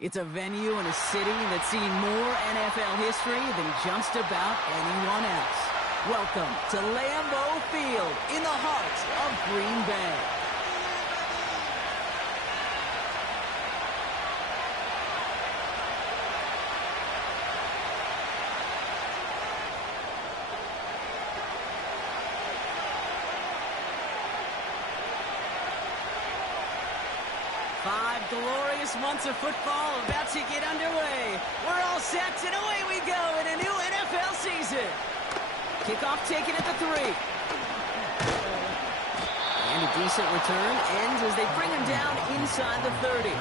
It's a venue and a city that's seen more NFL history than just about anyone else. Welcome to Lambeau Field in the heart of Green Bay. Five glorious months of football about to get underway. We're all set, and away we go in a new NFL season. Kickoff taken at the 3. And a decent return ends as they bring him down inside the 30.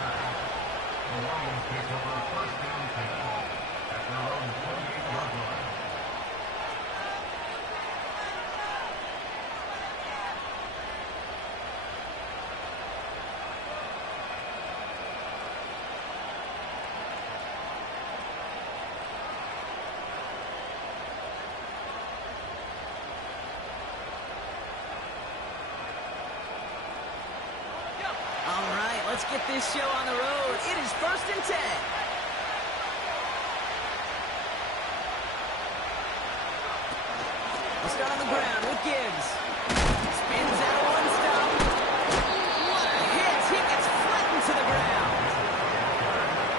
Let's get this show on the road. It is 1st and 10. We'll start on the ground with Gibbs. Spins out of one stop. What a hit. He gets flattened to the ground.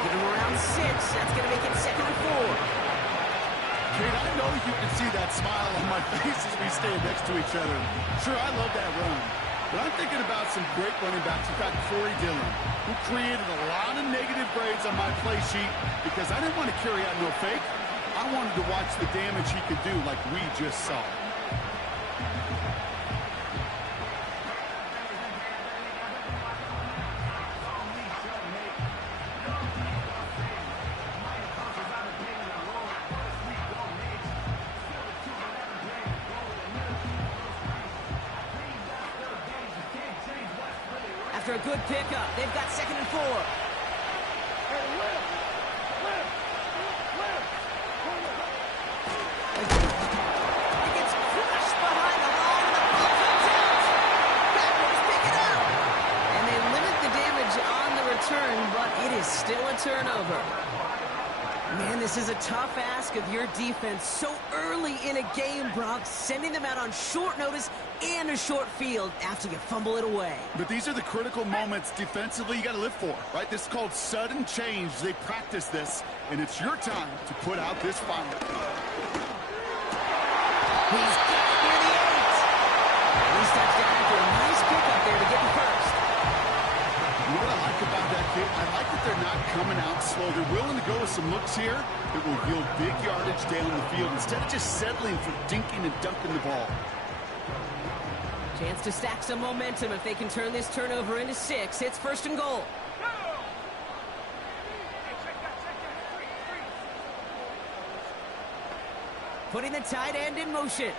Give him around 6. That's going to make it 2nd and 4. Kate, I know you can see that smile on my face as we stand next to each other. Sure, I love that run. But I'm thinking about some great running backs. In fact, Corey Dillon, who created a lot of negative grades on my play sheet because I didn't want to carry out no fake. I wanted to watch the damage he could do like we just saw. After a good pickup, they've got 2nd and 4. He gets crushed behind the line, and the ball comes out. Packers pick it up. And they limit the damage on the return, but it is still a turnover. Man, this is a tough ask of your defense so early in a game, Brock, sending them out on short notice and a short field after you fumble it away. But these are the critical moments defensively you got to live for, right? This is called sudden change. They practice this, and it's your time to put out this fire. He's got it near the 8. And he's touchdown after a nice pickup there to get the first. You know what I like about that kid? I like that they're not coming out slow. They're willing to go with some looks here that will yield big yardage down the field instead of just settling for dinking and dunking the ball. Chance to stack some momentum if they can turn this turnover into 6. It's 1st and goal. Putting the tight end in motion.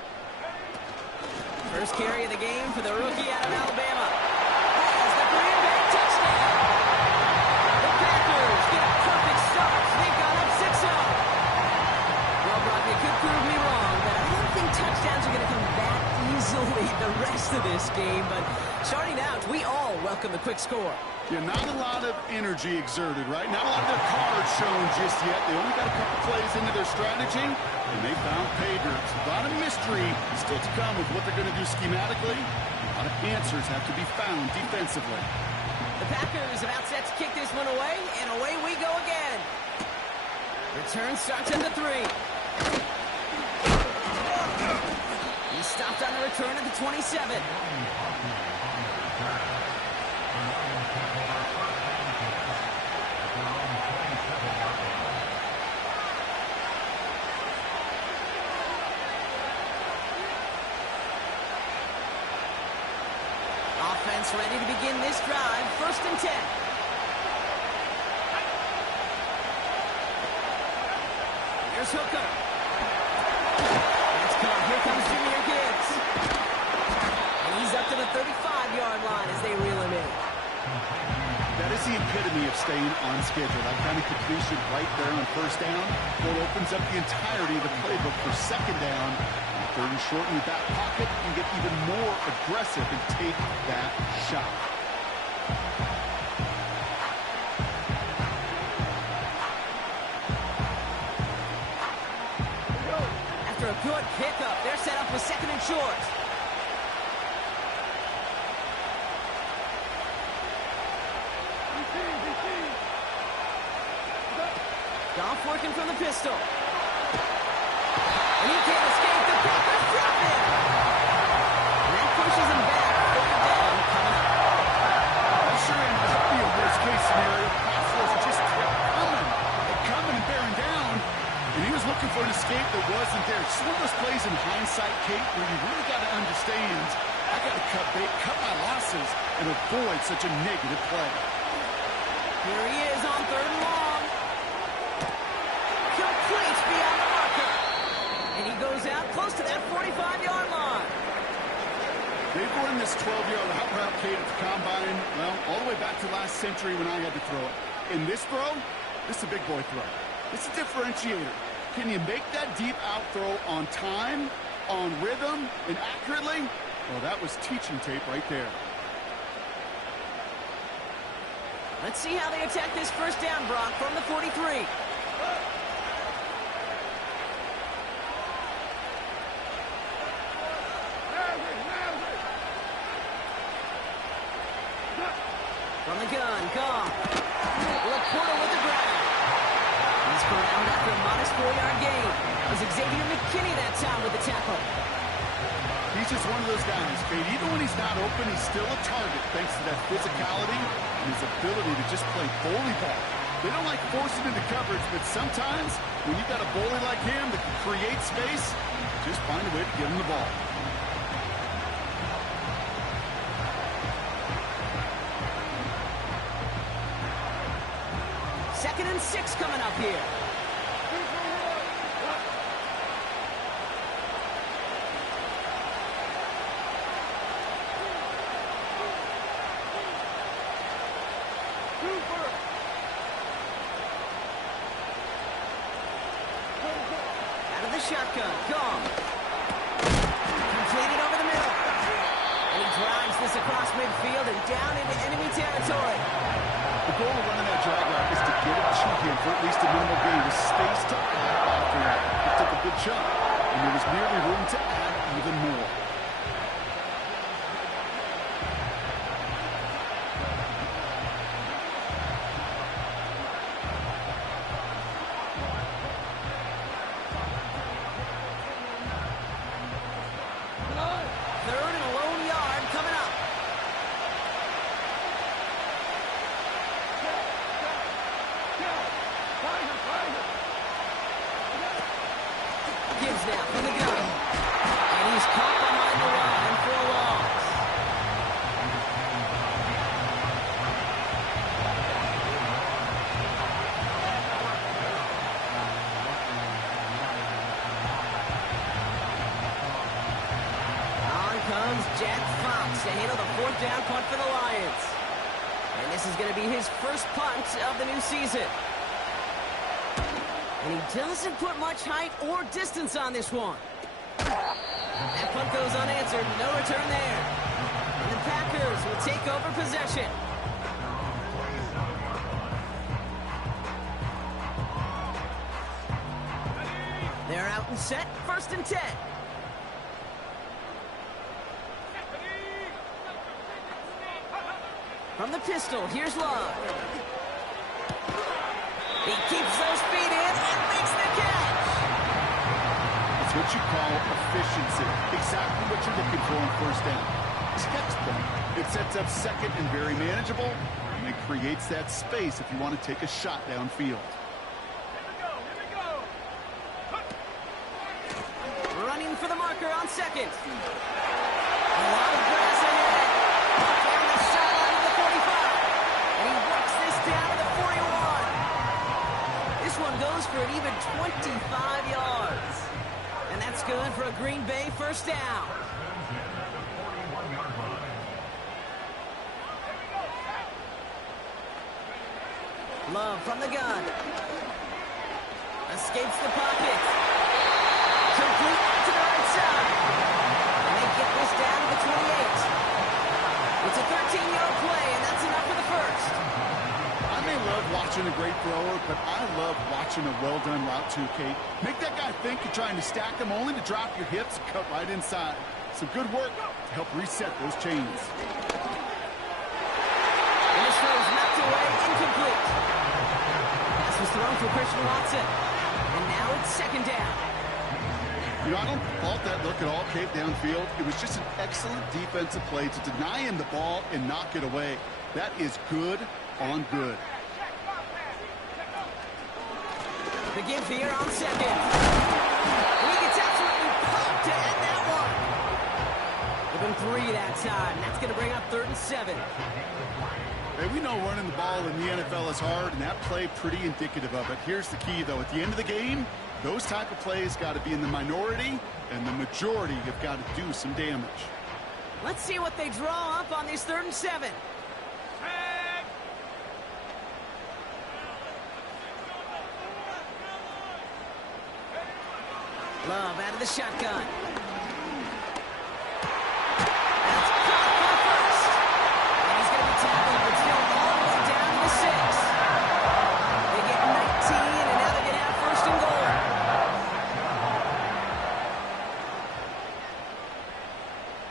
First carry of the game for the rookie out of Alabama. Has the Green Bay touchdown. The Packers get a perfect start. They've gone up 6-0. Well, Brock, they could prove me wrong, but I don't think touchdowns are going to come that easily the rest of this game. But starting out, we all welcome the quick score. Yeah, not a lot of energy exerted, right? Not a lot of their cards shown just yet. They only got a couple plays into their strategy, and they found pay dirt. A lot of mystery still to come with what they're going to do schematically. A lot of answers have to be found defensively. The Packers about set to kick this one away, and away we go again. Return starts at the 3. He stopped on the return at the 27. Offense ready to begin this drive. 1st and 10. Here's Hooker. That's caught. Here comes Junior Gibbs. And he's up to the 35-yard line as they reel him in. That is the epitome of staying on schedule. That kind of completion right there on 1st down. Well, it opens up the entirety of the playbook for 2nd down. 3rd and short in the back pocket. You can get even more aggressive and take that shot. Good pickup. They're set up with second and short. Goff working from the pistol. And he can't escape. The Packers drop him. And that pushes him back. Third down coming up. I'm sure it might be a worst-case scenario. Pass was just coming. Coming and bearing down. And he was looking for an escape that wasn't there. Just one of those plays in hindsight, Kate, where you really got to understand, I got to cut my losses and avoid such a negative play. Here he is on third and long. Complete beyond the marker. And he goes out close to that 45-yard line. They've run this 12-yard out route, Kate, at the combine, well, all the way back to last century when I had to throw it. In this throw, this is a big boy throw. It's a differentiator. Can you make that deep out throw on time, on rhythm, and accurately? Well, that was teaching tape right there. Let's see how they attack this first down, Brock, from the 43. From the gun, Goff. Laporta with the grab. He's corralled after a modest 4-yard gain. It was Xavier McKinney that time with the tackle. He's just one of those guys, Kate. Even when he's not open, he's still a target thanks to that physicality and his ability to just play bully ball. They don't like forcing into coverage, but sometimes when you've got a bully like him that can create space, just find a way to get him the ball. Second and 6 coming up here. Out of the shotgun, Goff. Completed over the middle. And he drives this across midfield and down into enemy territory. The goal of running that drag route is to get it cheeky for at least a minimal gain with space to add after that. It took a good chunk, and there was nearly room to add even more. Third and a lone yard coming up. Gibbs now from the gun. And he's caught behind the line for a loss. On comes Jack Fox to handle the fourth down punt for the Lions. And this is going to be his first punt of the new season. And he doesn't put much height or distance on this one. That punt goes unanswered. No return there. And the Packers will take over possession. They're out and set. First and 10. From the pistol, here's Love. He keeps those feet in and makes the catch. It's what you call efficiency. Exactly what you're looking for on first down. Textbook. It sets up second and very manageable, and it creates that space if you want to take a shot downfield. Running for the marker on second. A lot of grass ahead. Down the sideline of the 45. And he works this down to the 41. This one goes for an even 25 yards. And that's good for a Green Bay first down. Love from the gun. Escapes the pocket. Complete out to the right side. And they get this down to the 28. It's a 13-yard play, and that's enough for the first. I may love watching a great thrower, but I love watching a well-done route too, Kate. Make that guy think you're trying to stack him only to drop your hips and cut right inside. Some good work to help reset those chains. And this throw is knocked away, incomplete. Pass was thrown for Christian Watson. And now it's second down. You know, I don't fault that look at all, Kate, downfield. It was just an excellent defensive play to deny him the ball and knock it away. That is good on good. The give here on second. He gets absolutely pumped to end that one. Give him 3 that time. That's going to bring up 3rd and 7. Hey, we know running the ball in the NFL is hard, and that play pretty indicative of it. Here's the key, though. At the end of the game, those type of plays got to be in the minority, and the majority have got to do some damage. Let's see what they draw up on this 3rd and 7. Love out of the shotgun. That's caught for first. And he's going to be tackled, but still all the way down to the 6. They get 19, and now they're going to have 1st and goal.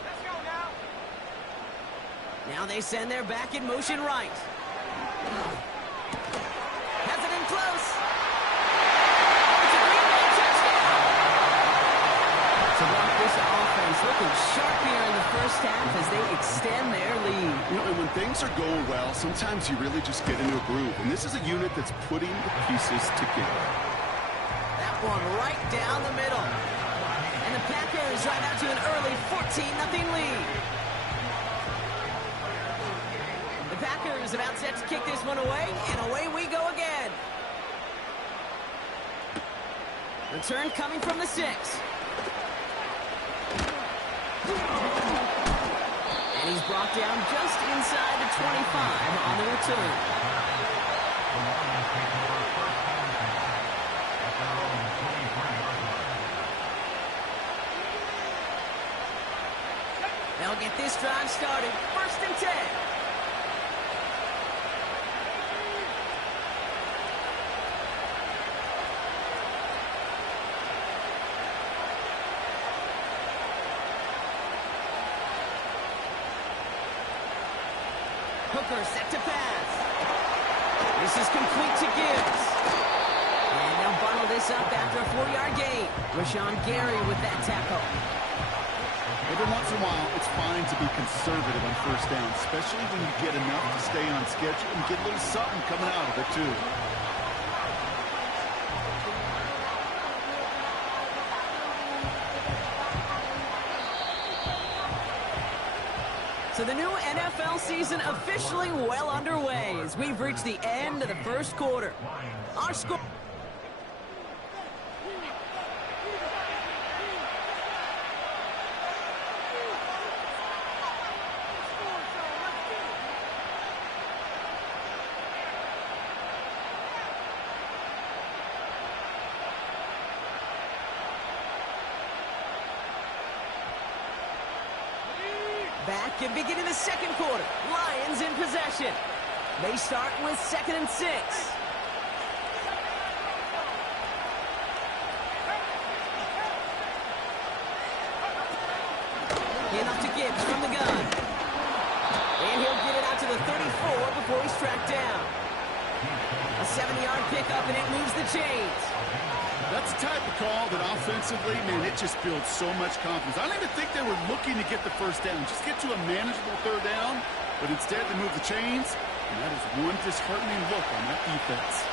Let's go now. Now they send their back in motion right. Has it in close. This offense looking sharp here in the first half as they extend their lead. You know, and when things are going well, sometimes you really just get into a groove. And this is a unit that's putting the pieces together. That one right down the middle. And the Packers right out to an early 14-0 lead. The Packers about set to kick this one away, and away we go again. Return coming from the 6. And he's brought down just inside the 25 on the return. They'll get this drive started. 1st and 10. Hooker set to pass. This is complete to Gibbs. And they'll bundle this up after a 4-yard gain. Rashawn Gary with that tackle. Every once in a while, it's fine to be conservative on 1st down, especially when you get enough to stay on schedule and get a little something coming out of it, too. So the new NFL season officially well underway as we've reached the end of the 1st quarter. Our score... Back and beginning the 2nd quarter. Lions in possession. They start with 2nd and 6. Enough to Gibbs from the gun. And he'll get it out to the 34 before he's tracked down. A 70-yard pickup, and it moves the chains. That's the type of call that offensively, man, it just builds so much confidence. I don't even think they were looking to get the 1st down. Just get to a manageable 3rd down, but instead they move the chains, and that is one disheartening look on that defense.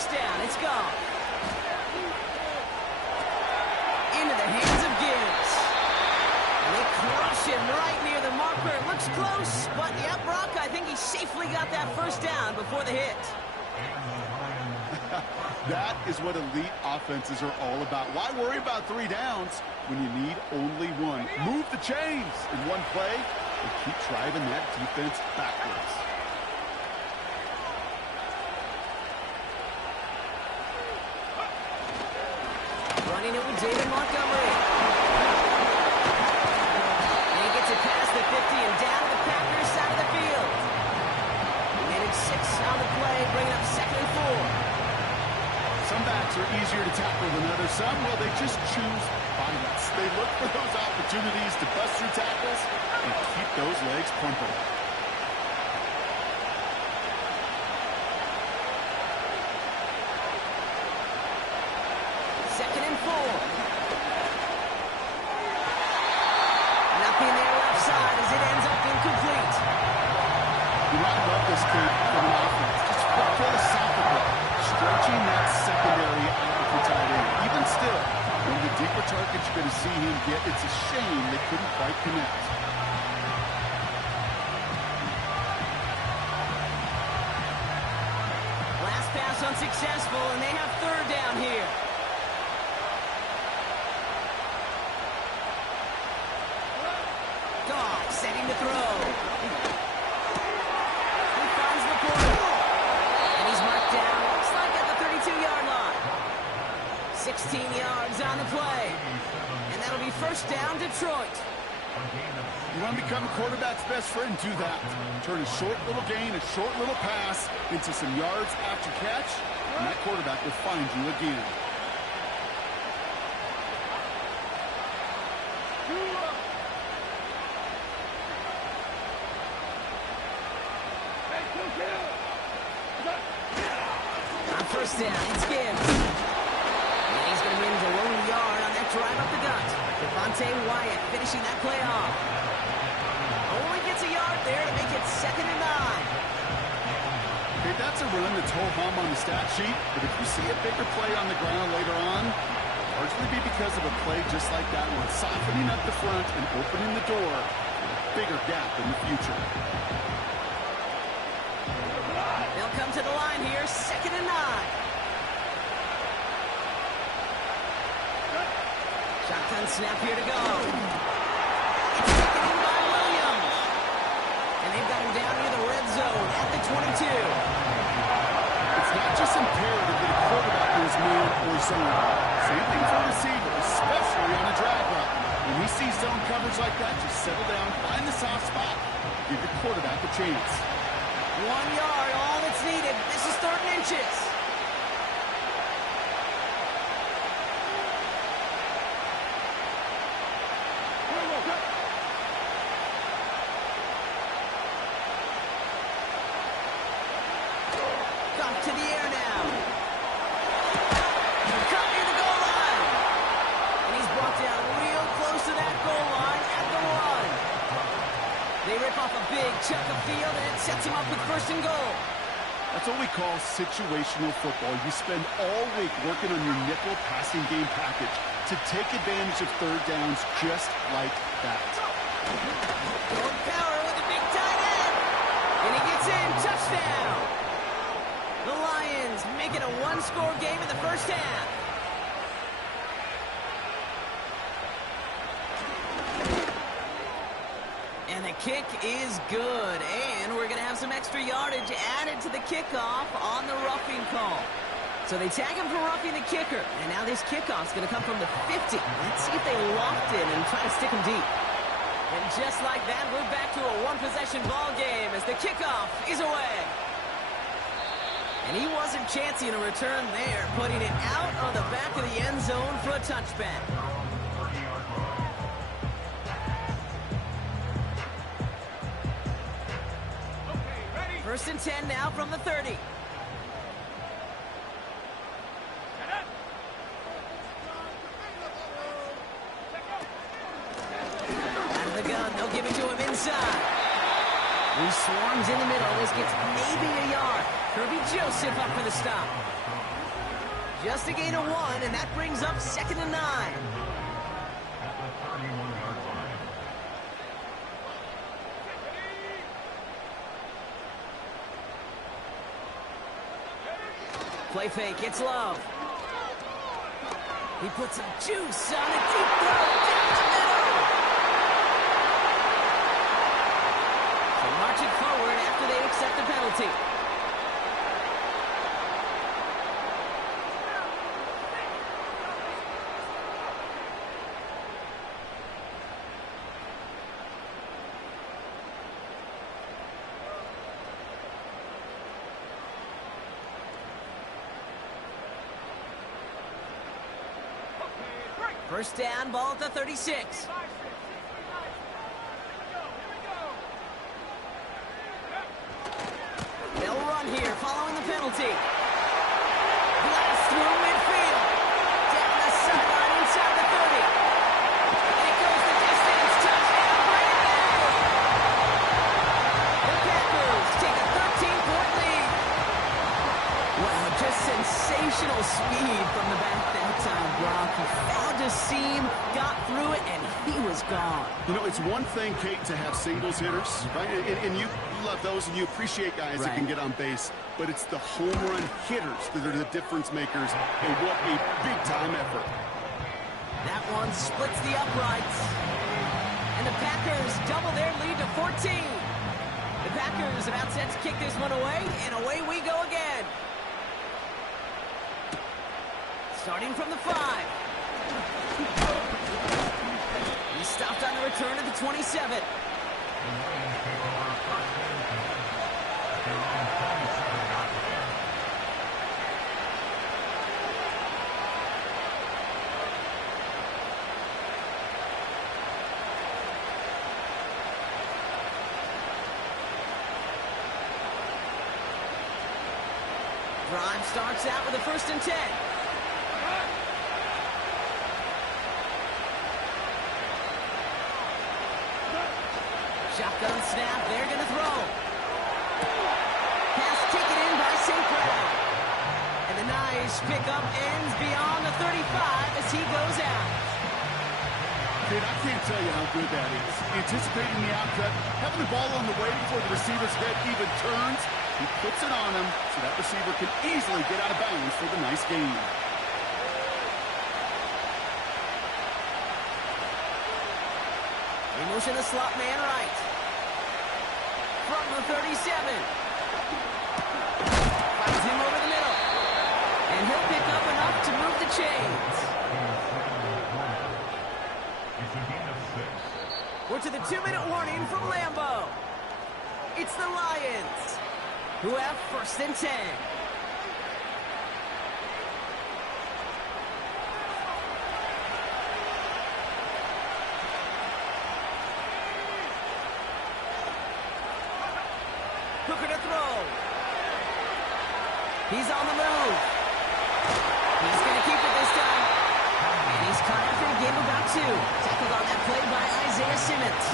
Down, it's gone. Into the hands of Gibbs. And they crush him right near the marker. It looks close, but yep, Brock, I think he safely got that 1st down before the hit. That is what elite offenses are all about. Why worry about 3 downs when you need only 1? Move the chains in one play, and keep driving that defense backwards. Running it with David Montgomery. And he gets it past the 50 and down to the Packers side of the field. Managed 6 on the play, bringing up 2nd and 4. Some backs are easier to tackle than others. Some, well, they just choose violence. They look for those opportunities to bust through tackles and keep those legs pumping. Nothing there left side as it ends up incomplete. You might love this kid from an offense. Just philosophical, stretching that secondary out of the tight end. Even still, one of the deeper targets you're going to see him get, it's a shame they couldn't quite connect. Last pass unsuccessful, and they have 3rd down here. Setting to throw. He finds the corner. And he's marked down, looks like at the 32-yard line. 16 yards on the play. And that'll be 1st down, Detroit. You want to become a quarterback's best friend? Do that. Turn a short little gain, a short little pass into some yards after catch, and that quarterback will find you again. On 1st down, it's Gibbs. And he's going to win a lone yard on that drive up the gut. Devontae Wyatt finishing that play off. Only gets a yard there to make it 2nd and 9. Okay, that's a run that's ho-hum on the stat sheet, but if you see a bigger play on the ground later on, largely be because of a play just like that one, softening up the front and opening the door for a bigger gap in the future. They'll come to the line here, 2nd and 9. Shotgun snap here to go. It's taken in by Williams. And they've got him down near the red zone at the 22. It's not just imperative that a quarterback is man or zone. Same thing for a receiver, especially on a drag route. When he sees zone coverage like that, just settle down, find the soft spot, give the quarterback a chance. 1 yard, all that's needed. This is 3rd and inches. Got to the air now. Cut near the goal line. And he's brought down real close to that goal line at the 1. They rip off a big chunk of field, and it sets him up with 1st and goal. That's what we call situational football. You spend all week working on your nickel passing game package to take advantage of 3rd downs just like that. Lord Power with a big tight end. And he gets in. Touchdown. The Lions make it a 1-score game in the 1st half. And the kick is good. And we're going to have some extra yardage added to the kickoff on the roughing call. So they tag him for roughing the kicker. And now this kickoff's going to come from the 50. Let's see if they locked it and try to stick him deep. And just like that, we're back to a 1-possession ball game as the kickoff is away. And he wasn't chancing a return there, putting it out on the back of the end zone for a touchback. First and 10 now from the 30. Out of the gun, they'll give it to him inside. He swarms in the middle. This gets maybe a yard. Kirby Joseph up for the stop. Just a gain of 1, and that brings up 2nd and 9. Play fake, it's Love. He puts some juice on a deep throw down the middle. march it forward after they accept the penalty. First down, ball at the 36. They'll run here following the penalty. Blast through midfield. Down the sideline inside the 30. And it goes the distance. Touchdown, Green Bay! The Packers take a 13-point lead. Wow, just sensational speed from the back that time, Brock. He found a seam, got through it, and he was gone. You know, it's one thing, Kate, to have singles hitters, right? And you love those, and you appreciate guys that can get on base. But it's the home run hitters that are the difference makers, and what a big-time effort. That one splits the uprights. And the Packers double their lead to 14. The Packers about set to kick this one away, and away we go again. Starting from the 5. He stopped on the return at the 27. Drive starts out with a 1st and 10. Shotgun snap, they're going to throw. Pass taken in by St. Brown. And the nice pickup ends beyond the 35 as he goes out. Kid, I can't tell you how good that is. Anticipating the outcut, having the ball on the way before the receiver's head even turns, he puts it on him so that receiver can easily get out of bounds for the nice gain. They motion the slot man right. From the 37. Finds him over the middle. And he'll pick up enough to move the chains. We're to the 2-minute warning from Lambeau. It's the Lions, who have 1st and 10. Hooker to throw. He's on the move. He's going to keep it this time. And he's caught after a game about 2. Tackled on that play by Isaiah Simmons.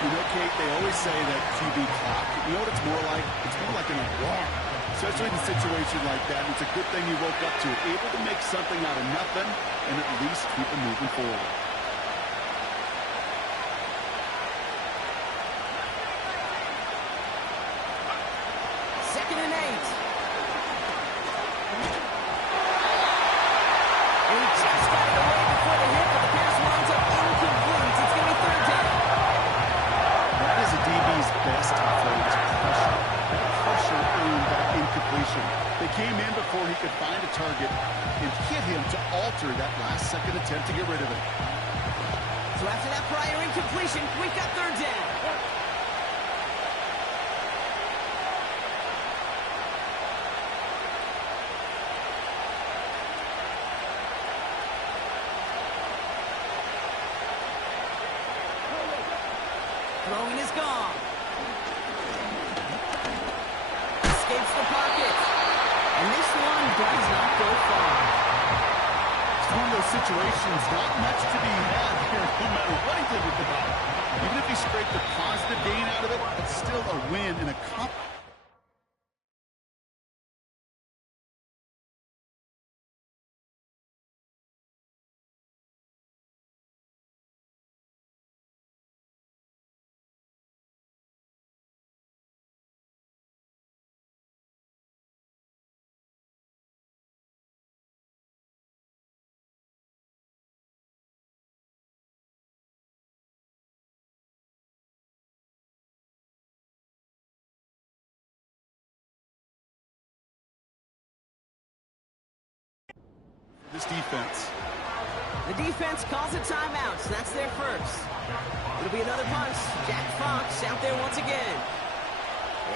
You know, Kate, they always say that QB clock. You know what it's more like? It's more like an alarm. Especially in a situation like that. It's a good thing you woke up to it. Able to make something out of nothing and at least keep it moving forward. They came in before he could find a target and hit him to alter that last-second attempt to get rid of it. So after that prior incompletion, we've got 3rd down. Throwing is gone. Escapes the pocket. And this one does not go far. It's one of those situations, not much to be had here, no matter what he did with the ball. Even if he scraped a positive gain out of it, it's still a win and a this defense. The defense calls a timeout, so that's their first. It'll be another punt. Jack Fox out there once again.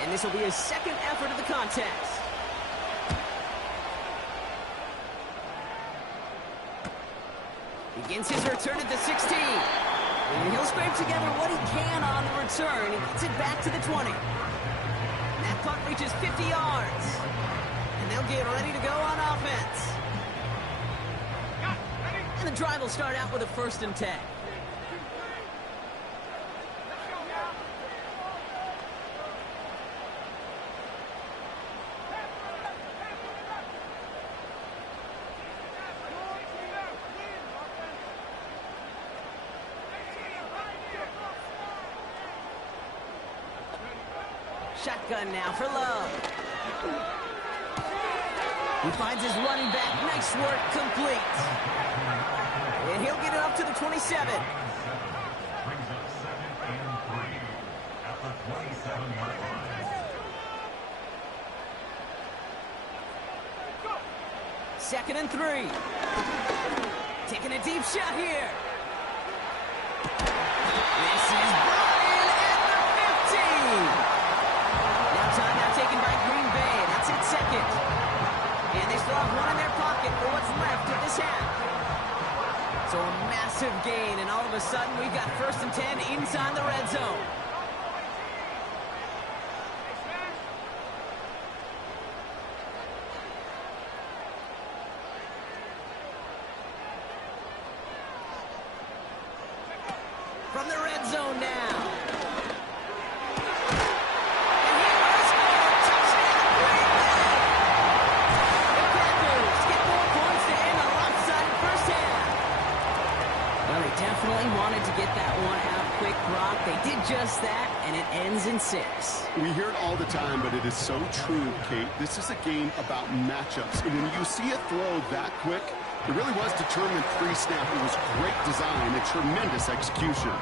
And this will be his second effort of the contest. Begins his return at the 16. And he'll scrape together what he can on the return. He gets it back to the 20. And that punt reaches 50 yards. And they'll get ready to go on offense. And the drive will start out with a 1st and 10. Shotgun now for Love. He finds his running back. Nice work, complete. And he'll get it up to the 27. Brings up 2nd and 3 at the 27-yard line. 2nd and 3. Taking a deep shot here. This is brought in at the 15. Now timeout taken by Green Bay. That's it, 2nd. And they still have one in their pocket for what's left of this half. So a massive gain, and all of a sudden we've got 1st and 10 inside the red zone. From the red zone now. And he will score. Touchdown, Green Bay. The Packers get 4 points to end a lopsided first half. Well, they definitely wanted to get that one out quick, Brock. They did just that, and it ends in 6. We hear it all the time, but it is so true, Kate. This is a game about matchups. And when you see a throw that quick, it really was determined pre-snap. It was great design and tremendous execution.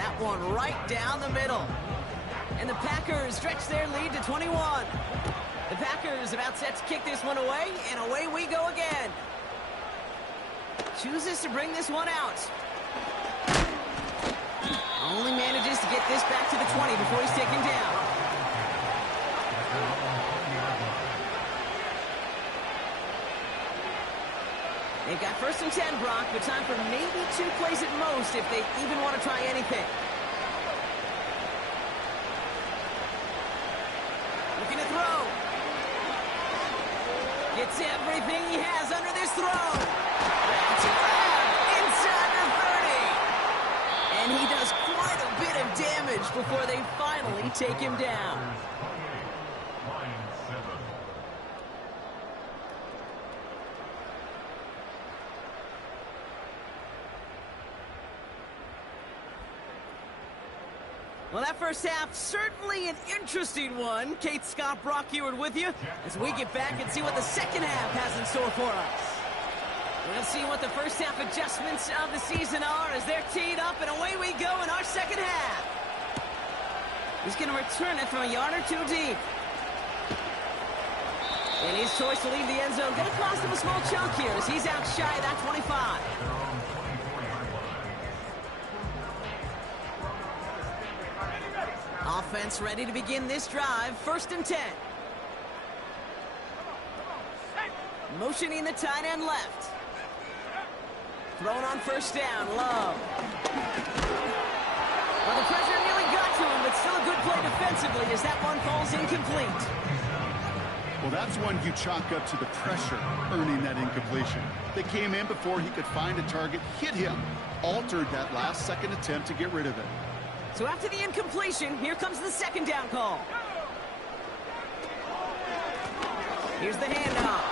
That one right down the middle. And the Packers stretch their lead to 21. The Packers about set to kick this one away, and away we go again. Chooses to bring this one out. Only manages to get this back to the 20 before he's taken down. They've got 1st and 10, Brock, but time for maybe 2 plays at most if they even want to try anything. Looking to throw. Gets everything he has under this throw. That's a grab inside the 30. And he does quite a bit of damage before they finally take him down. Line 7. Well, that first half, certainly an interesting one. Kate, Scott, Brock Eward with you as we get back and see what the second half has in store for us. We'll see what the first half adjustments of the season are as they're teed up, and away we go in our second half. He's going to return it from a yard or 2 deep. And his choice to leave the end zone going to cost him a small chunk here as he's out shy of that 25. Offense ready to begin this drive. 1st and 10. Motioning the tight end left. Thrown on 1st down. Love. Well, the pressure nearly got to him, but still a good play defensively as that one falls incomplete. Well, that's one you chalk up to the pressure earning that incompletion. They came in before he could find a target, hit him, altered that last-second attempt to get rid of it. So after the incompletion, here comes the 2nd down call. Here's the handoff.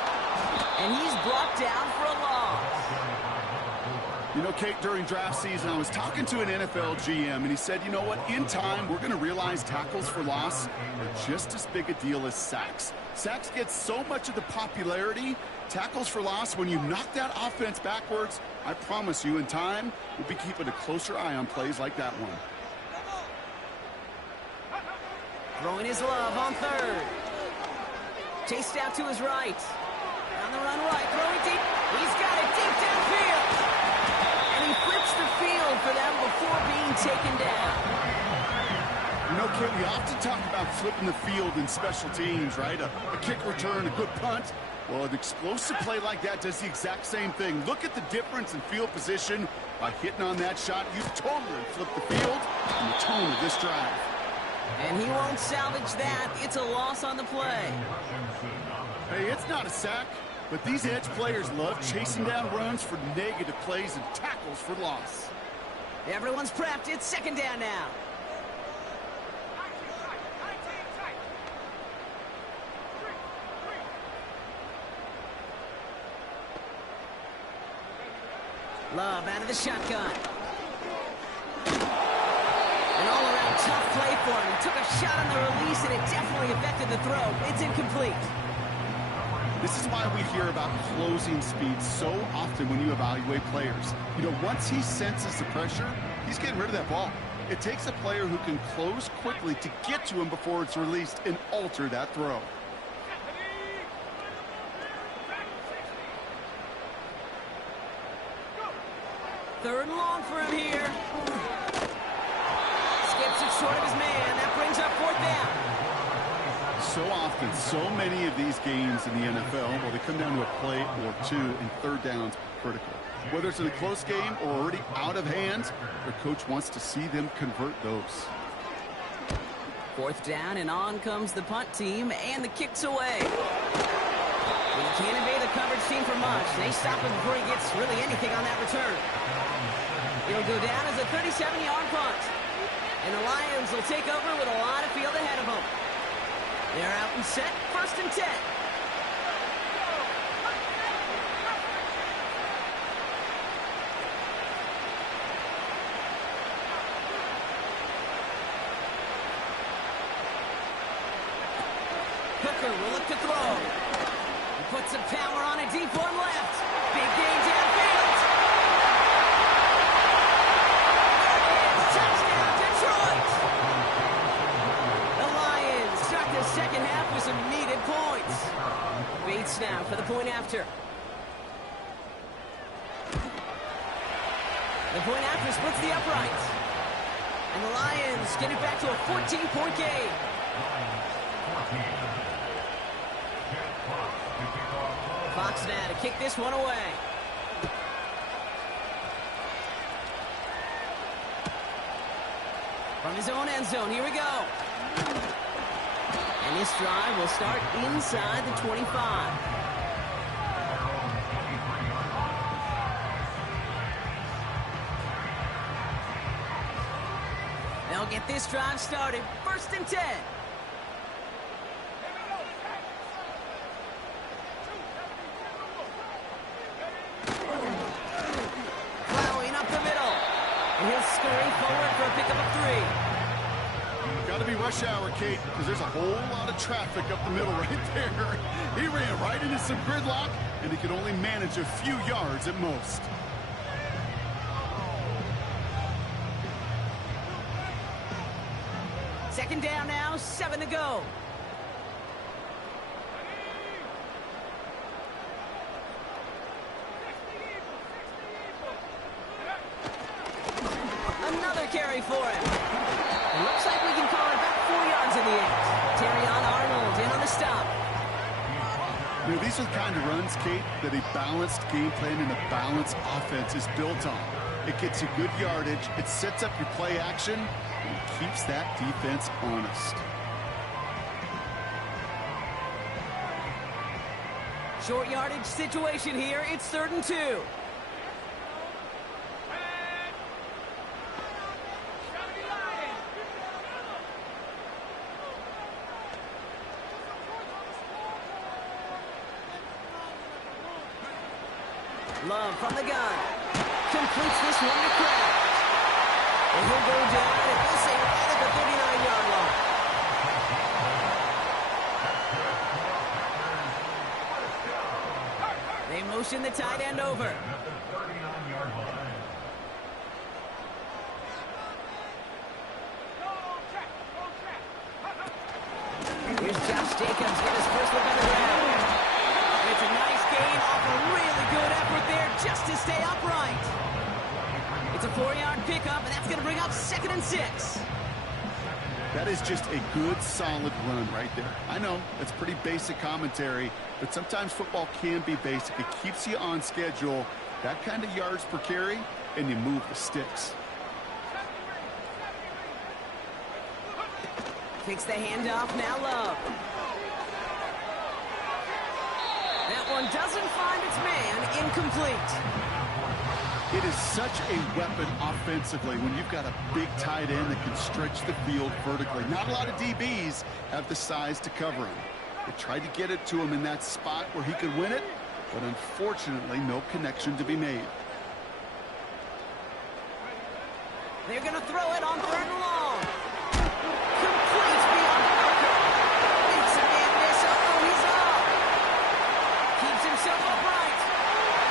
And he's brought down for a loss. You know, Kate, during draft season, I was talking to an NFL GM, and he said, you know what, in time, we're going to realize tackles for loss are just as big a deal as sacks. Sacks get so much of the popularity. Tackles for loss, when you knock that offense backwards, I promise you, in time, we'll be keeping a closer eye on plays like that one. Throwing his Love on 3rd. Chased out to his right. On the run right, throwing deep. He's got it deep downfield. And he flips the field for them before being taken down. You know, Kate, we often talk about flipping the field in special teams, right? A kick return, a good punt. Well, an explosive play like that does the exact same thing. Look at the difference in field position. By hitting on that shot, you totally flip the field and the tone of this drive. And he won't salvage that. It's a loss on the play. Hey, it's not a sack, but these edge players love chasing down runs for negative plays and tackles for loss. Everyone's prepped. It's second down now. Love out of the shotgun. An all-around tough play for him. He took a shot on the release, and it definitely affected the throw. It's incomplete. This is why we hear about closing speed so often when you evaluate players. You know, once he senses the pressure, he's getting rid of that ball. It takes a player who can close quickly to get to him before it's released and alter that throw. Third and long for him here. Skips it short of his man. That brings up fourth down. So often, so many of these games in the NFL, well, they come down to a play or two, and third downs are critical. Whether it's in a close game or already out of hand, their coach wants to see them convert those. Fourth down, and on comes the punt team, and the kick's away. He can't evade the coverage team for much. They stop him before he gets really anything on that return. He'll go down as a 37-yard punt. And the Lions will take over with a lot of field ahead of them. They're out and set, 1st and 10. Hooker will look to throw. He puts some power on a deep one left. Big gain downfield. Touchdown, Detroit! The Lions start the second half with some needed points. Bates now for the point after. The point after splits the uprights. And the Lions get it back to a 14-point game. Fox now to kick this one away. From his own end zone, here we go. And this drive will start inside the 25. They'll get this drive started. 1st and 10. Plowing up the middle. And he'll scurry forward for a pickup of 3. Got to be rush hour, Kate, because there's a whole lot of traffic up the middle right there. He ran right into some gridlock, and he could only manage a few yards at most. Second down now, 7 to go. Another carry for him. It looks like we can call it about 4 yards in the end. Terrion Arnold in on the stop. You know, these are the kind of runs, Kate, that a balanced game plan and a balanced offense is built on. It gets you good yardage, it sets up your play action, and it keeps that defense honest. Short yardage situation here. It's 3rd and 2. Love from the gun. Completes this one to Kraft. And he'll go down, and he'll say right at the 39-yard line. They motion the tight end over. Here's Josh Jacobs get his first look on the ground. It's a nice game paying off a really good effort there just to stay upright. It's a 4-yard pickup, and that's going to bring up 2nd and 6. That is just a good, solid run right there. I know, it's pretty basic commentary, but sometimes football can be basic. It keeps you on schedule, that kind of yards per carry, and you move the sticks. Takes the handoff, now Love. That one doesn't find its man, incomplete. It is such a weapon offensively when you've got a big tight end that can stretch the field vertically. Not a lot of DBs have the size to cover him. They tried to get it to him in that spot where he could win it, but unfortunately, no connection to be made. They're going to throw it on 3rd and long. Complete beyond the marker. Makes a man miss. Oh, he's off. Keeps himself upright.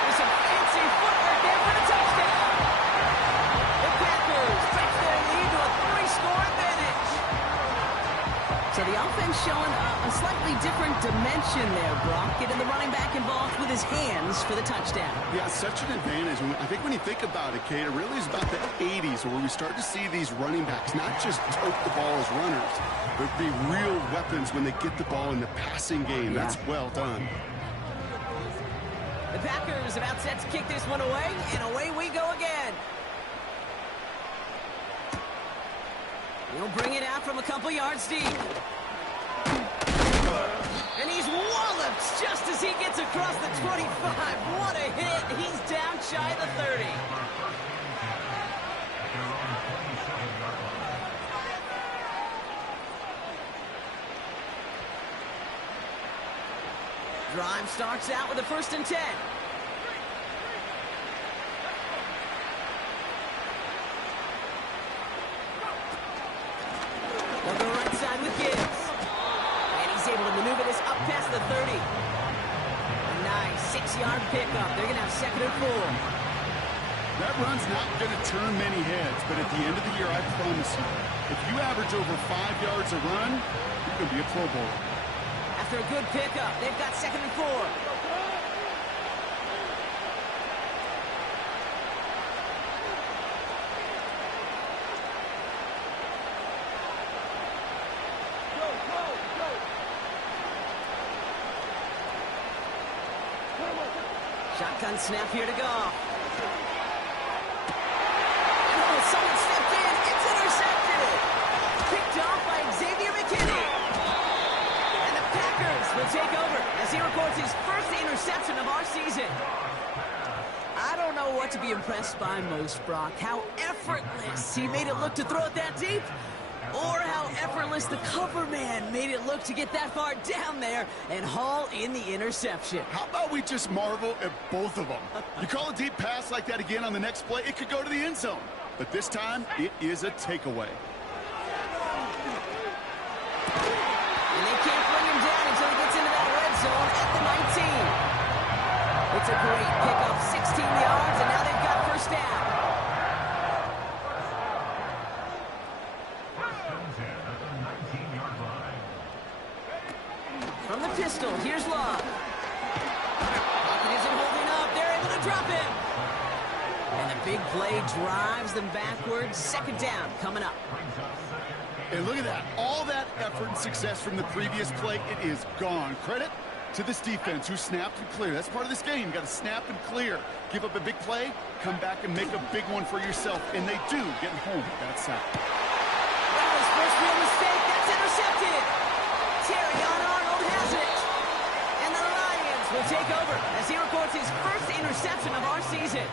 There's some fancy footwork there for the touchdown. The Packers stretch their lead to a 3-score advantage. So the offense showing a slightly different dimension there, Brock. Getting the running back involved with his hands for the touchdown. Yeah, such an advantage. I think when you think about it, Kate, it really is about the 80s where we start to see these running backs not just tote the ball as runners, but be real weapons when they get the ball in the passing game. Yeah. That's well done. The Packers about set to kick this one away, and away we go again. He'll bring it out from a couple yards deep. And he's walloped just as he gets across the 25. What a hit. He's down shy of the 30. Drive starts out with a 1st and 10. They'll go right side with Gibbs. And he's able to maneuver this up past the 30. A nice 6-yard pickup. They're going to have 2nd and 4. That run's not going to turn many heads, but at the end of the year, I promise you, if you average over 5 yards a run, you're going to be a Pro Bowler. After a good pickup, they've got 2nd and 4. Shotgun snap here to go. Oh, someone stepped in. It's intercepted. Picked off by Xavier McKinney. And the Packers will take over as he records his first interception of our season. I don't know what to be impressed by most, Brock. How effortless he made it look to throw it that deep, or how effortless the cover man made it look to get that far down there and haul in the interception. How about we just marvel at both of them? You call a deep pass like that again on the next play, it could go to the end zone. But this time, it is a takeaway. And they can't bring him down until he gets into that red zone at the 19. It's a great pickup, 16 yards, and now they've got 1st down. From the pistol, here's Love. Pocket isn't holding up. They're able to drop him. And the big play drives them backwards. 2nd down coming up. And look at that. All that effort and success from the previous play, it is gone. Credit to this defense who snapped and cleared. That's part of this game. You got to snap and clear. Give up a big play, come back and make a big one for yourself. And they do, getting home with that sack. That was first real mistake. That's intercepted. Terry Arnold has it. And the Lions will take over as he records his first interception of our season.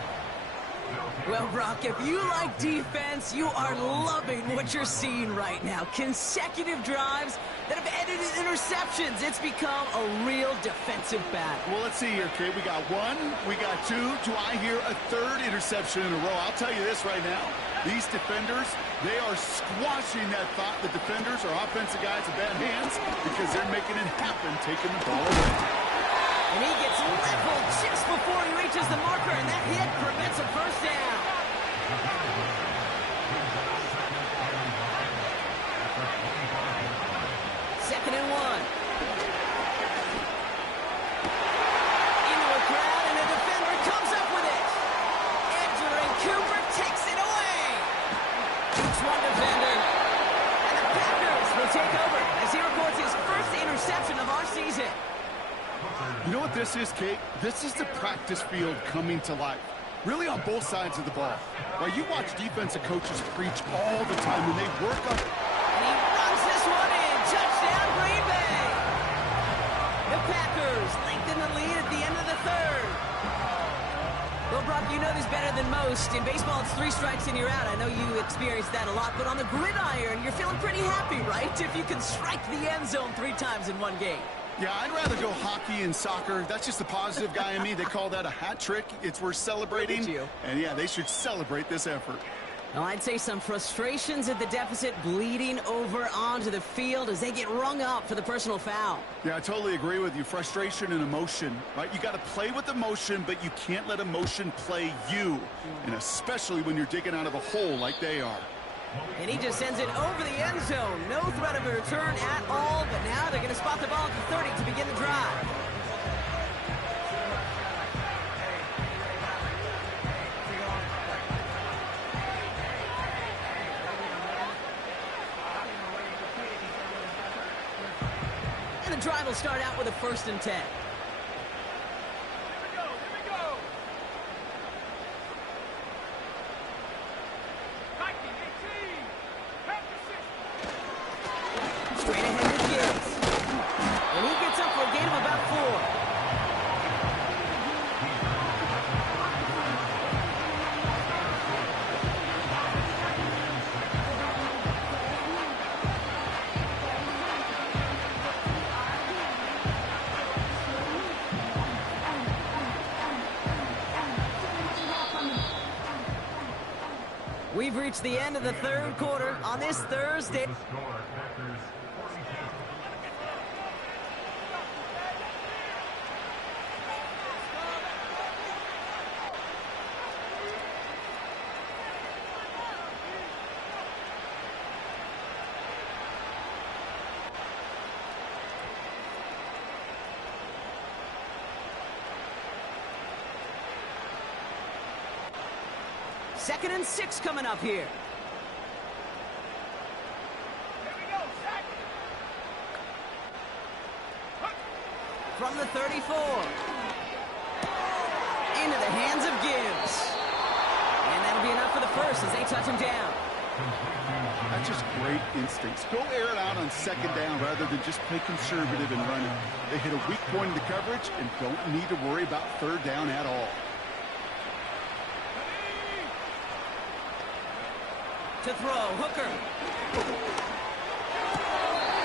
Well, Brock, if you like defense, you are loving what you're seeing right now. Consecutive drives that have ended in interceptions. It's become a real defensive battle. Well, let's see here, kid. We got 1, we got 2. Do I hear a 3rd interception in a row? I'll tell you this right now. These defenders, they are squashing that thought the defenders are offensive guys with bad hands because they're making it happen, taking the ball away. And he gets leveled just before he reaches the marker, and that hit prevents a 1st down. 2nd and 1. Into a what this is, Kate? This is the practice field coming to life. Really on both sides of the ball. While you watch defensive coaches preach all the time when they work on... And he runs this one in. Touchdown, Green Bay. The Packers lengthen the lead at the end of the third. Well, Brock, you know this better than most. In baseball, it's 3 strikes and you're out. I know you experienced that a lot, but on the gridiron, you're feeling pretty happy, right? If you can strike the end zone 3 times in one game. Yeah, I'd rather go hockey and soccer. That's just the positive guy in me. They call that a hat trick. It's worth celebrating. And yeah, they should celebrate this effort. Well, I'd say some frustrations at the deficit bleeding over onto the field as they get rung up for the personal foul. Yeah, I totally agree with you. Frustration and emotion, right? You got to play with emotion, but you can't let emotion play you. And especially when you're digging out of a hole like they are. And he just sends it over the end zone. No threat of a return at all, but now they're going to spot the ball at the 30 to begin the drive. And the drive will start out with a 1st and 10. Straight ahead with Gibbs. And he gets up for a gain of about 4. We've reached the end of the third quarter on this Thursday. The score, Packers 42. Second and 6 coming up here. From the 34. Into the hands of Gibbs. And that'll be enough for the first as they touch him down. That's just great instincts. Go air it out on 2nd down rather than just play conservative and run it. They hit a weak point in the coverage and don't need to worry about 3rd down at all. To throw, Hooker. And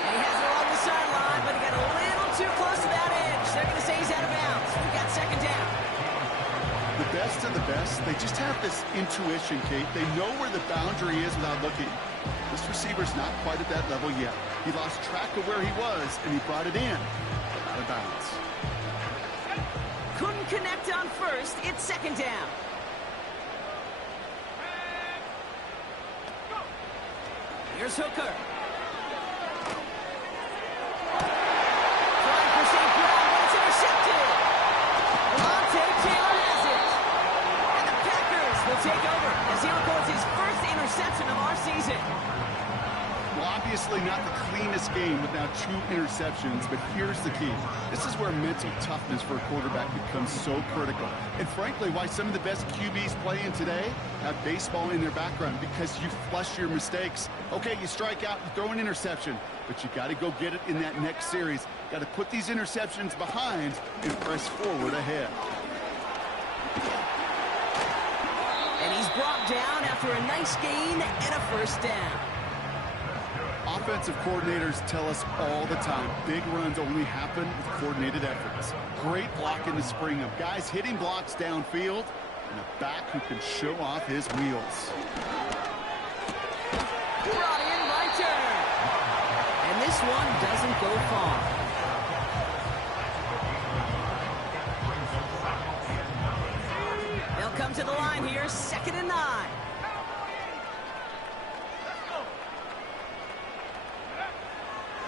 he has it along the sideline, but he got a little too close to that edge. They're going to say he's out of bounds. We've got 2nd down. The best of the best, they just have this intuition, Kate. They know where the boundary is without looking. This receiver's not quite at that level yet. He lost track of where he was, and he brought it in, but out of bounds. Couldn't connect on 1st. It's 2nd down. Here's Hooker. Trying for St. Brown, but it's intercepted. Monte Taylor has it. And the Packers will take over as he records his 1st interception of our season. Well, obviously not the cleanest game with now 2 interceptions, but here's the key. This is where mental toughness for a quarterback becomes so critical. And frankly, why some of the best QBs playing today have baseball in their background, because you flush your mistakes. Okay, you strike out, you throw an interception, but you got to go get it in that next series. Got to put these interceptions behind and press forward ahead. And he's brought down after a nice gain and a 1st down. Offensive coordinators tell us all the time, big runs only happen with coordinated efforts. Great block in the spring of guys hitting blocks downfield and a back who can show off his wheels. Brought in by Turner. And this one doesn't go far. They'll come to the line here, 2nd and 9.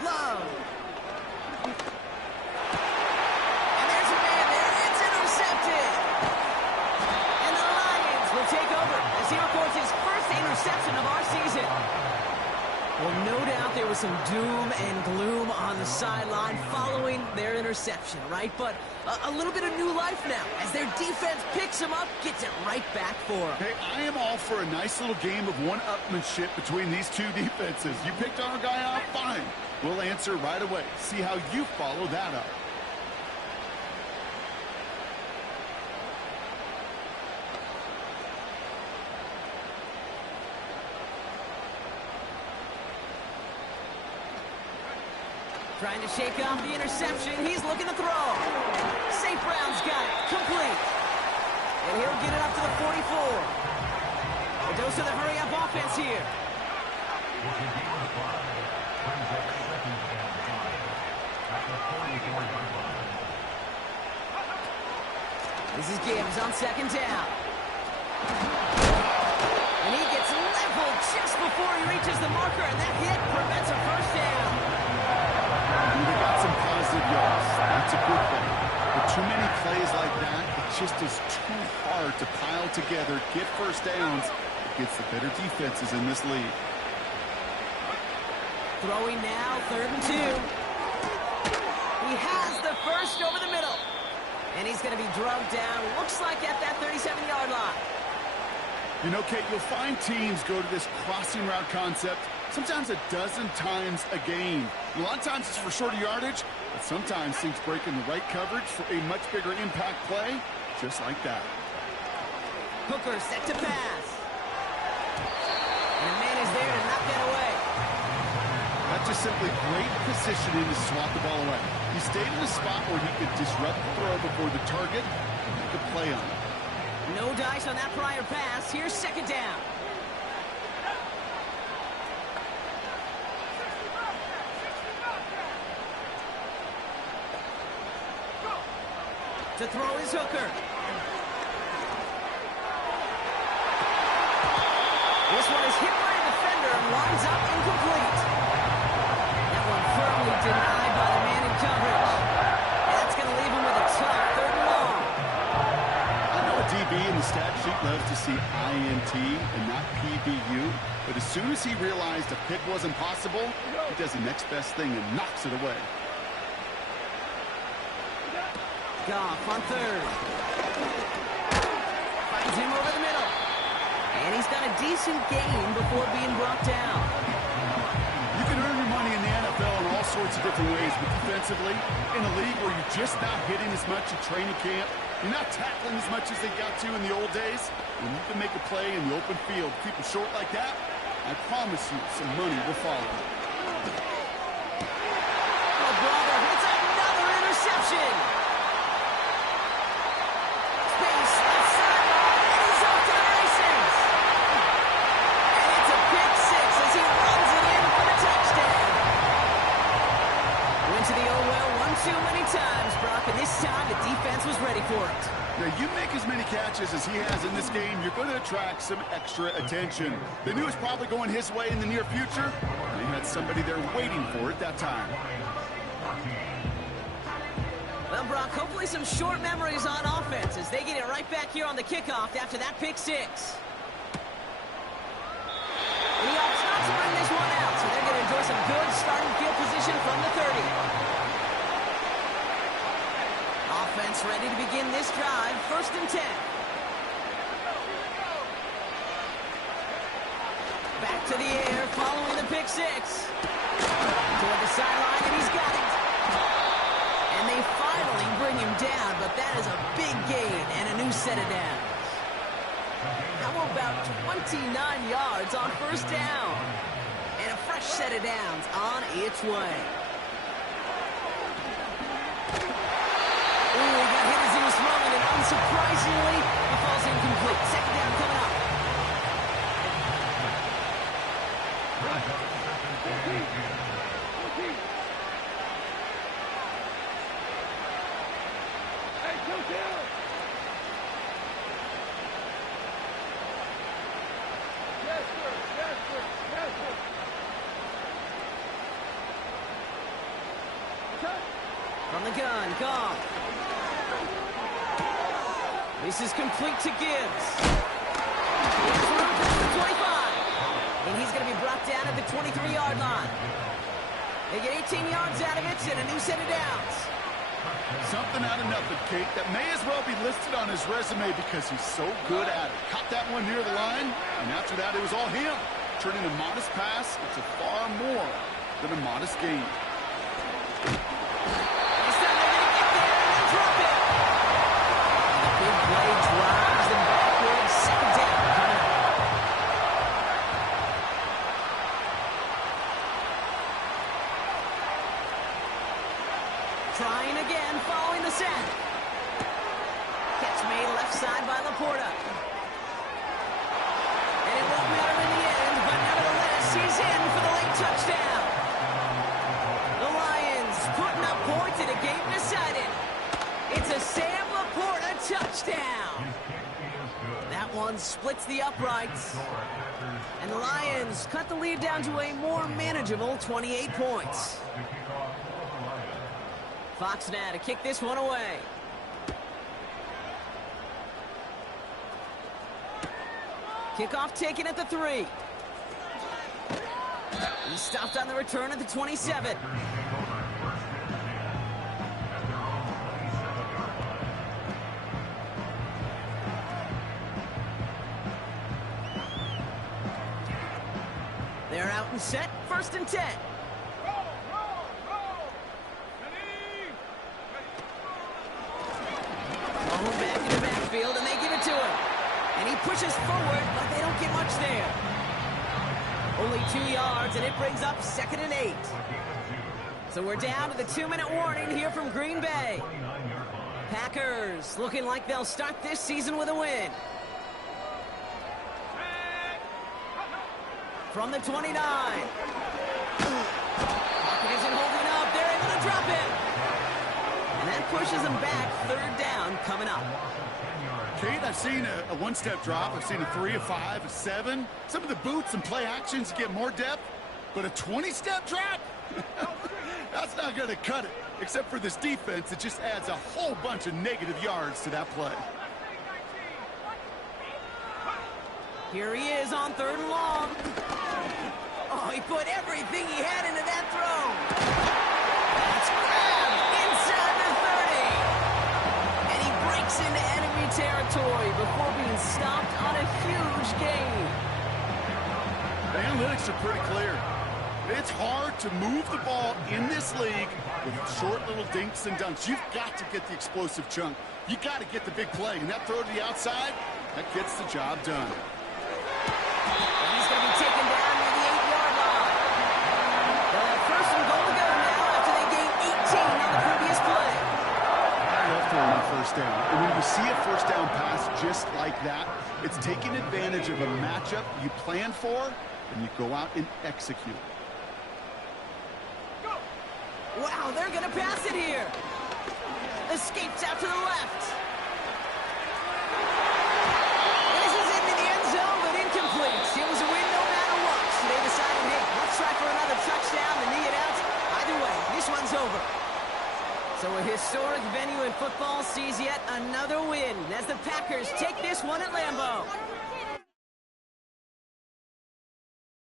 Love. And there's a man there. It's intercepted. And the Lions will take over as he records his 1st interception of our season. Well, no doubt there was some doom and gloom on the sideline following their interception, right? But a little bit of new life now as their defense picks him up, gets it right back for him. Hey, I am all for a nice little game of one-upmanship between these two defenses. You picked our guy out, fine. We'll answer right away. See how you follow that up. Trying to shake off the interception. He's looking to throw. St. Brown's got it. Complete. And he'll get it up to the 44. A dose of the hurry-up offense here. This is Gibbs on second down. And he gets leveled just before he reaches the marker, and that hit prevents a first down. They got some positive yards. That's a good thing. But too many plays like that, it just is too hard to pile together, get first downs against the better defenses in this league. Throwing now, 3rd and 2. He has the first over the middle. And he's going to be drugged down, looks like at that 37-yard line. You know, Kate, you'll find teams go to this crossing route concept sometimes a dozen times a game. A lot of times it's for shorter yardage, but sometimes things break in the right coverage for a much bigger impact play, just like that. Hooker set to pass. And a man is there to knock that away. That's just simply great positioning to swat the ball away. He stayed in a spot where he could disrupt the throw before the target and make a play on it. No dice on that prior pass. Here's second down. To throw is Hooker. This one is hit by a defender and winds up incomplete. That one firmly denied by the man in coverage. And that's going to leave him with a tough 3rd and long. I know a DB in the stat sheet loves to see INT and not PBU, but as soon as he realized a pick wasn't possible, he does the next best thing and knocks it away. Goff on 3rd. Finds him over the middle. And he's got a decent gain before being brought down. You can earn your money in the NFL in all sorts of different ways, but defensively, in a league where you're just not hitting as much at training camp, you're not tackling as much as they got to in the old days, when you can make a play in the open field, keep it short like that, I promise you some money will follow. Oh, brother, it's another interception. Space, left sideline, and he's off to the races. And it's a pick six as he runs it in for the touchdown. Went to the oh well one too many times, Brock, and this time the defense was ready for it. Now, you make as many catches as he has in this game, you're going to attract some extra attention. They knew it was probably going his way in the near future, and he had somebody there waiting for it that time. Well, Brock, hopefully some short memories on offense as they get it right back here on the kickoff after that pick six. And he opts not to bring this one out, so they're going to enjoy some good starting field position from the 30. Offense ready to begin this drive, 1st and 10. Back to the air, following the pick six. Toward the sideline, and he's got it. And they finally bring him down, but that is a big gain and a new set of downs. How about 29 yards on 1st down? And a fresh set of downs on its way. Ooh, he got hit as he was throwing, and unsurprisingly, he falls incomplete. 2nd down coming up. From the gun, Goff. This is complete to Gibbs. He has room past the 25. And he's going to be brought down at the 23-yard line. They get 18 yards out of it and a new set of downs. Something out of nothing, Kate. That may as well be listed on his resume because he's so good at it. Caught that one near the line, and after that, it was all him. Turning a modest pass into far more than a modest gain. This time they're going to get there and then drop it. The big play drives them backwards. Second down coming up. Trying again, following the sack. Catch made left side by Laporta. And it won't matter in the end, but nevertheless, he's in for the late touchdown. The Lions putting up points in a game decided. It's a Sam Laporta touchdown. That one splits the uprights. And the Lions cut the lead down to a more manageable 28 points. Fox now to kick this one away. Kickoff taken at the 3. He stopped on the return at the 27. They're out and set, 1st and 10. Back in the backfield, and they give it to him. And he pushes forward, but they don't get much there. Only 2 yards, and it brings up 2nd and 8. So we're down to the 2-minute warning here from Green Bay. Packers looking like they'll start this season with a win. From the 29. Pocket isn't holding up. They're able to drop it. And that pushes them back. 3rd down coming up. Kate, I've seen a one-step drop. I've seen a 3, a 5, a 7. Some of the boots and play actions get more depth. But a 20-step drop? That's not going to cut it. Except for this defense, it just adds a whole bunch of negative yards to that play. Here he is on 3rd and long. Oh, he put everything he had into that throw. That's grabbed inside the 30. And he breaks into enemy territory before being stopped on a huge gain. The analytics are pretty clear. It's hard to move the ball in this league with short little dinks and dunks. You've got to get the explosive chunk. You got to get the big play. And that throw to the outside, that gets the job done. And he's going to be taken down near the 8-yard line. They'll have 1st and goal to go now after they gained 18 on the previous play. I love throwing a 1st down. And when you see a 1st down pass just like that, it's taking advantage of a matchup you plan for, and you go out and execute. Wow, they're going to pass it here. Escapes out to the left. This is into the end zone, but incomplete. It was a win no matter what. So they decided, hey, let's try for another touchdown to knee it out. Either way, this one's over. So a historic venue in football sees yet another win as the Packers take this one at Lambeau.